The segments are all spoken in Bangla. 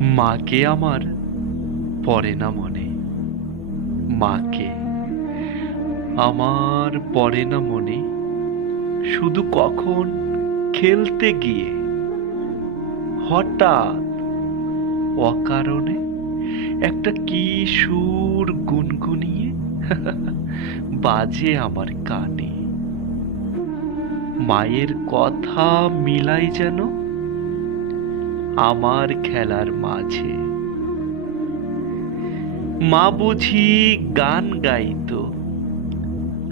মাকে আমার পড়ে না মনে। মাকে আমার পড়ে না মনে। শুধু কখন খেলতে গিয়ে হঠাৎ অকারণে একটা কি সুর গুনগুনিয়ে বাজে আমার কানে। মায়ের কথা মিলাই যেন আমার খেলার মাঝে। মা বুঝি গান গাইতো।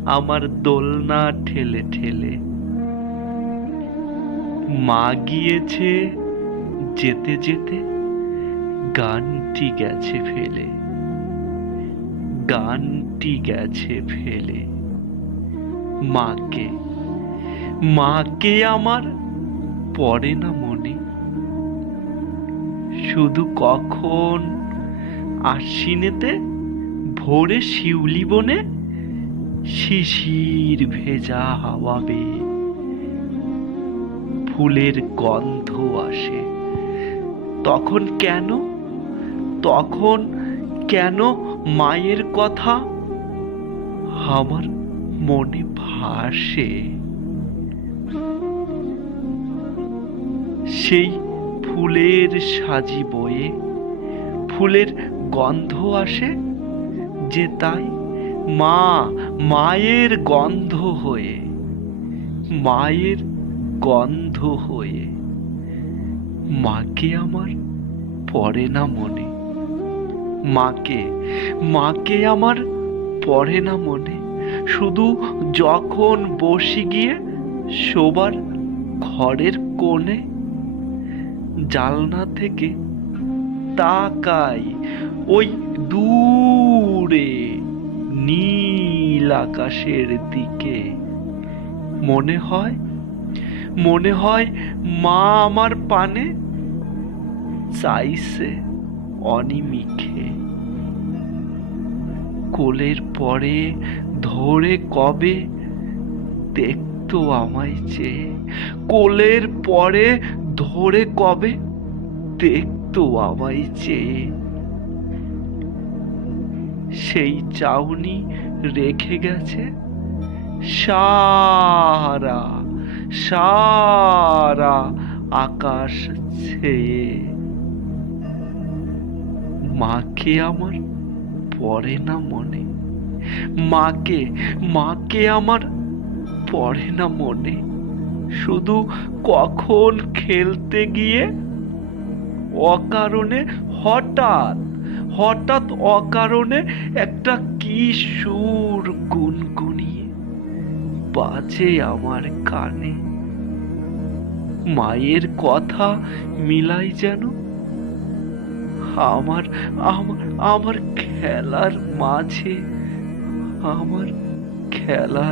আমার দোলনা ঠেলে ঠেলে। মা গিয়েছে যেতে যেতে। গানটি গেছে ফেলে। গানটি গেছে ফেলে। মাকে। মাকে আমার পড়ে না শুধু কখন আশ্বিনেতে ভোরে শিউলি বনে শিশির ভেজা হাওয়া বেয়ে ফুলের গন্ধ আসে। তখন কেন? তখন কেন মায়ের কথা? আমার মনে ভাসে। সেই ফুলের সাজি বয়ে, ফুলের গন্ধ আসে যে তাই মা, মায়ের গন্ধ হয়ে, মায়ের গন্ধ হয়ে। মাকে আমার পড়ে না মনে, মাকে মাকে আমার পড়ে না মনে। শুধু যখন বসি গিয়ে শোবার ঘরের কোণে জালনা থেকে তাকাই ওই দূরে নীল আকাশের দিকে। মনে হয় মনে হয় মা আমার পানে চাইছে অনিমিখে। কোলের পরে ধরে কবে দেখতো আমায় চেয়ে কোলের পরে ধরে কবে? দেখতো আমায় চেয়ে সেই চাউনি রেখে গেছে। সারা সারা আকাশ ছেয়ে। মাকে আমার পড়ে না মনে। মাকে মাকে আমার পড়ে না মনে। শুধু কখন খেলতে গিয়ে? অকারণে হঠাৎ হঠাৎ অকারণে একটা কি সুর গুনগুনিয়ে বাজে আমার কানে। মায়ের কথা মিলাই যেন আমার আমার খেলার মাঝে, আমার খেলার